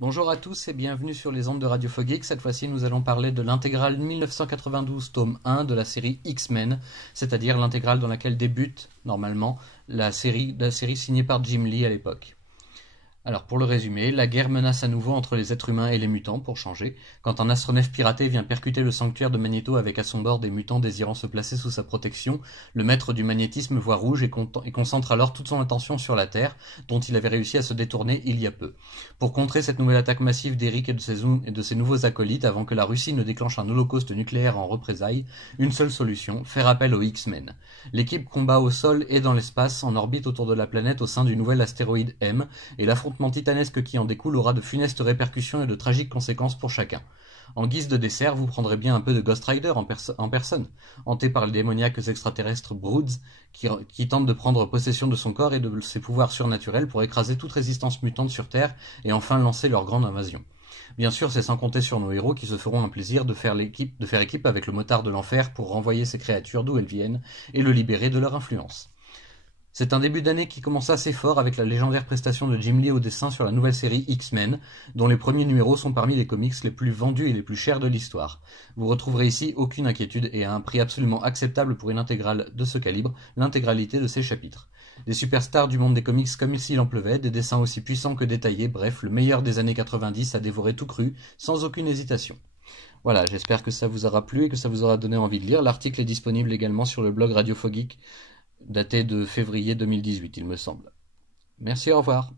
Bonjour à tous et bienvenue sur les ondes de Radio Foggeek. Cette fois-ci, nous allons parler de l'intégrale 1992 tome 1 de la série X-Men, c'est-à-dire l'intégrale dans laquelle débute, normalement, la série signée par Jim Lee à l'époque. Alors pour le résumer, la guerre menace à nouveau entre les êtres humains et les mutants, pour changer, quand un astronef piraté vient percuter le sanctuaire de Magneto avec à son bord des mutants désirant se placer sous sa protection, le maître du magnétisme voit rouge et concentre alors toute son attention sur la Terre, dont il avait réussi à se détourner il y a peu. Pour contrer cette nouvelle attaque massive d'Eric et de ses nouveaux acolytes avant que la Russie ne déclenche un holocauste nucléaire en représailles, une seule solution, faire appel aux X-Men. L'équipe combat au sol et dans l'espace, en orbite autour de la planète au sein du nouvel astéroïde M, et l'affrontement titanesque qui en découle aura de funestes répercussions et de tragiques conséquences pour chacun. En guise de dessert, vous prendrez bien un peu de Ghost Rider en personne, hanté par les démoniaques extraterrestres Broods, qui tentent de prendre possession de son corps et de ses pouvoirs surnaturels pour écraser toute résistance mutante sur Terre et enfin lancer leur grande invasion. Bien sûr, c'est sans compter sur nos héros qui se feront un plaisir de faire équipe avec le motard de l'enfer pour renvoyer ces créatures d'où elles viennent et le libérer de leur influence. C'est un début d'année qui commence assez fort avec la légendaire prestation de Jim Lee au dessin sur la nouvelle série X-Men, dont les premiers numéros sont parmi les comics les plus vendus et les plus chers de l'histoire. Vous retrouverez ici aucune inquiétude et à un prix absolument acceptable pour une intégrale de ce calibre, l'intégralité de ces chapitres. Des superstars du monde des comics comme s'il en pleuvait, des dessins aussi puissants que détaillés, bref, le meilleur des années 90 à dévorer tout cru, sans aucune hésitation. Voilà, j'espère que ça vous aura plu et que ça vous aura donné envie de lire. L'article est disponible également sur le blog Radio Foggeek, daté de février 2018, il me semble. Merci, au revoir.